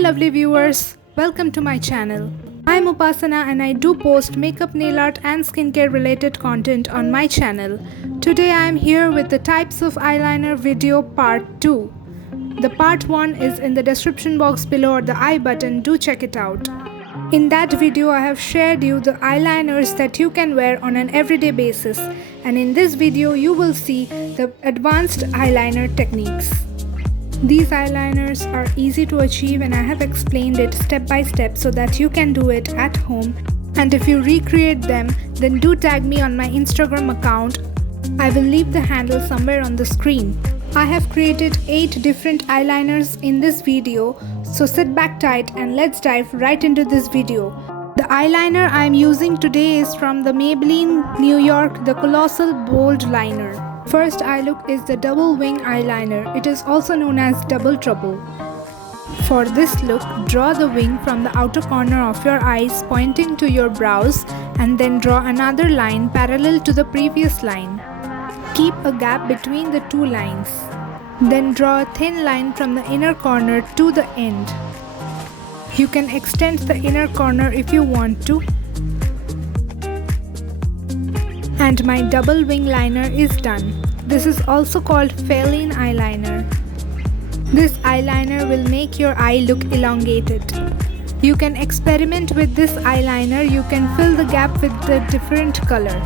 lovely viewers, welcome to my channel. I'm Upasana and I do post makeup, nail art and skincare related content on my channel. Today I'm here with the types of eyeliner video part 2. The part 1 is in the description box below or the I button, do check it out. In that video I have shared you the eyeliners that you can wear on an everyday basis, and in this video you will see the advanced eyeliner techniques. These eyeliners are easy to achieve and I have explained it step by step so that you can do it at home, and if you recreate them then do tag me on my Instagram account. I will leave the handle somewhere on the screen. I have created 8 different eyeliners in this video, so sit back tight and let's dive right into this video. The eyeliner I am using today is from the Maybelline New York, the Colossal Bold Liner. First eye look is the double wing eyeliner. It is also known as double trouble. For this look, draw the wing from the outer corner of your eyes pointing to your brows and then draw another line parallel to the previous line. Keep a gap between the two lines. Then draw a thin line from the inner corner to the end. You can extend the inner corner if you want to. And my double wing liner is done. This is also called Feline eyeliner. This eyeliner will make your eye look elongated. You can experiment with this eyeliner. You can fill the gap with the different color.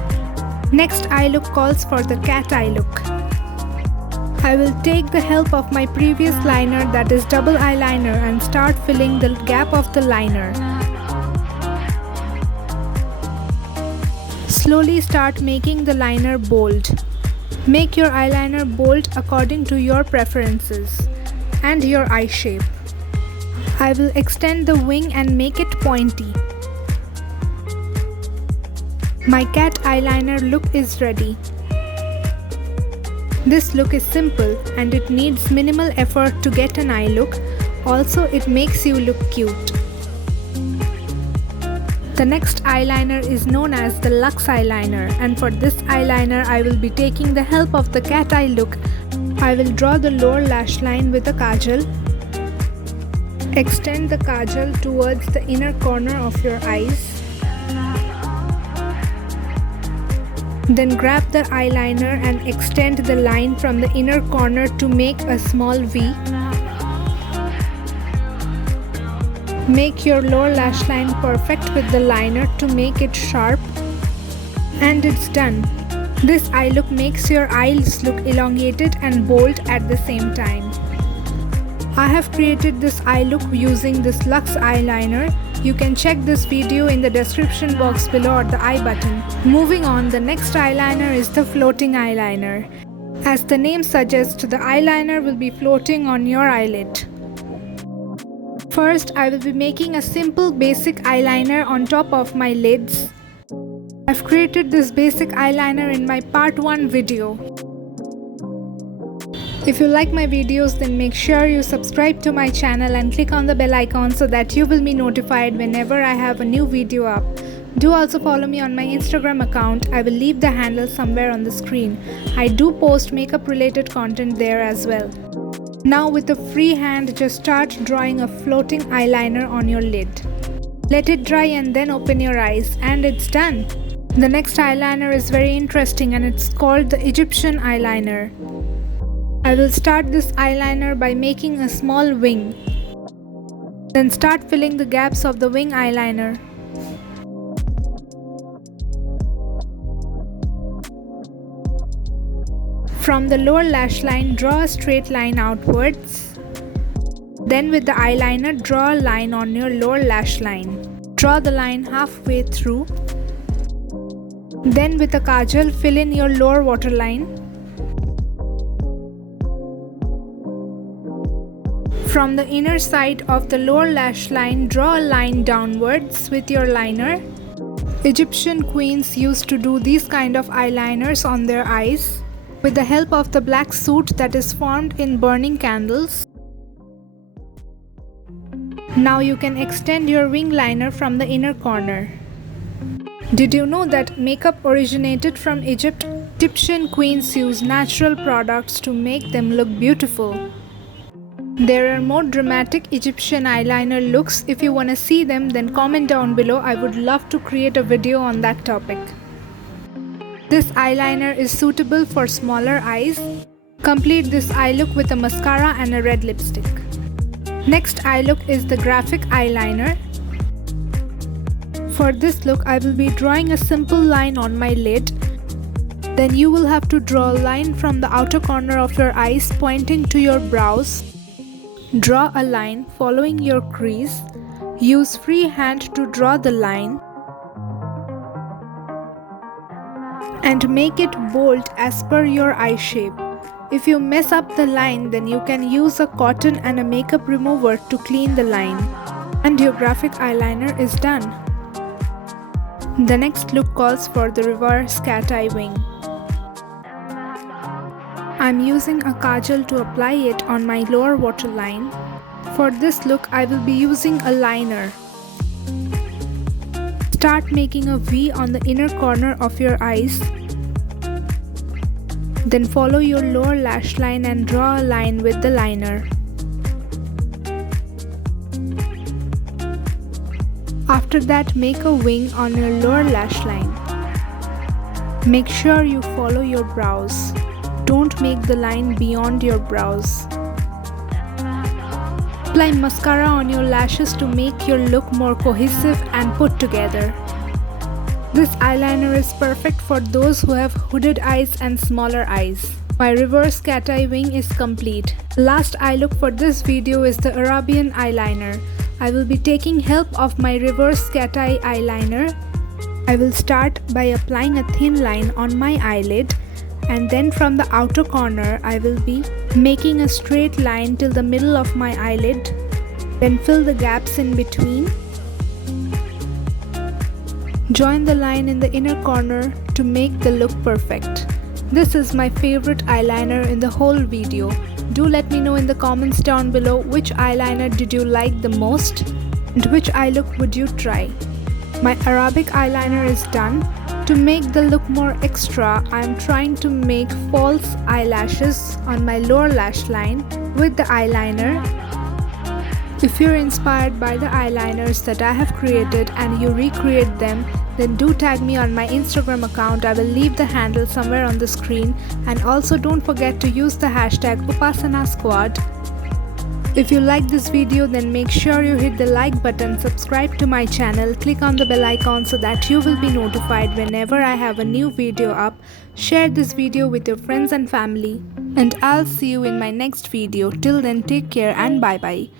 Next eye look calls for the cat eye look. I will take the help of my previous liner, that is double eyeliner, and start filling the gap of the liner. Slowly start making the liner bold. Make your eyeliner bold according to your preferences and your eye shape. I will extend the wing and make it pointy. My cat eyeliner look is ready. This look is simple and it needs minimal effort to get an eye look. Also, it makes you look cute. The next eyeliner is known as the Luxe Eyeliner, and for this eyeliner I will be taking the help of the cat eye look. I will draw the lower lash line with a kajal. Extend the kajal towards the inner corner of your eyes. Then grab the eyeliner and extend the line from the inner corner to make a small V. Make your lower lash line perfect with the liner to make it sharp. And it's done. This eye look makes your eyes look elongated and bold at the same time. I have created this eye look using this Luxe eyeliner. You can check this video in the description box below or the I button. Moving on, the next eyeliner is the floating eyeliner. As the name suggests, the eyeliner will be floating on your eyelid. First, I will be making a simple basic eyeliner on top of my lids. I've created this basic eyeliner in my part 1 video. If you like my videos, then make sure you subscribe to my channel and click on the bell icon so that you will be notified whenever I have a new video up. Do also follow me on my Instagram account. I will leave the handle somewhere on the screen. I do post makeup related content there as well. Now with a free hand, just start drawing a floating eyeliner on your lid. Let it dry and then open your eyes, and it's done. The next eyeliner is very interesting and it's called the Egyptian eyeliner. I will start this eyeliner by making a small wing. Then start filling the gaps of the wing eyeliner. From the lower lash line, draw a straight line outwards. Then with the eyeliner, draw a line on your lower lash line. Draw the line halfway through. Then with a kajal, fill in your lower waterline. From the inner side of the lower lash line, draw a line downwards with your liner. Egyptian queens used to do these kind of eyeliners on their eyes with the help of the black soot that is formed in burning candles. Now you can extend your wing liner from the inner corner. Did you know that makeup originated from Egypt? Egyptian queens use natural products to make them look beautiful. There are more dramatic Egyptian eyeliner looks. If you want to see them, then comment down below. I would love to create a video on that topic. This eyeliner is suitable for smaller eyes. Complete this eye look with a mascara and a red lipstick. Next eye look is the graphic eyeliner. For this look, I will be drawing a simple line on my lid. Then you will have to draw a line from the outer corner of your eyes pointing to your brows. Draw a line following your crease. Use free hand to draw the line. And make it bold as per your eye shape. If you mess up the line, then you can use a cotton and a makeup remover to clean the line. And your graphic eyeliner is done. The next look calls for the reverse cateye wing. I'm using a kajal to apply it on my lower waterline. For this look, I will be using a liner. Start making a V on the inner corner of your eyes. Then follow your lower lash line and draw a line with the liner. After that, make a wing on your lower lash line. Make sure you follow your brows. Don't make the line beyond your brows. Apply mascara on your lashes to make your look more cohesive and put together. This eyeliner is perfect for those who have hooded eyes and smaller eyes. My reverse cateye wing is complete. The last eye look for this video is the Arabian eyeliner. I will be taking help of my reverse cateye eyeliner. I will start by applying a thin line on my eyelid, and then from the outer corner I will be making a straight line till the middle of my eyelid. Then fill the gaps in between. Join the line in the inner corner to make the look perfect. This is my favorite eyeliner in the whole video. Do let me know in the comments down below which eyeliner did you like the most and which eye look would you try. My Arabic eyeliner is done. To make the look more extra, I am trying to make false eyelashes on my lower lash line with the eyeliner. If you're inspired by the eyeliners that I have created and you recreate them, then do tag me on my Instagram account. I will leave the handle somewhere on the screen, and also don't forget to use the hashtag Upasana Squad. If you like this video, then make sure you hit the like button, subscribe to my channel, click on the bell icon so that you will be notified whenever I have a new video up. Share this video with your friends and family. And I'll see you in my next video. Till then, take care and bye bye.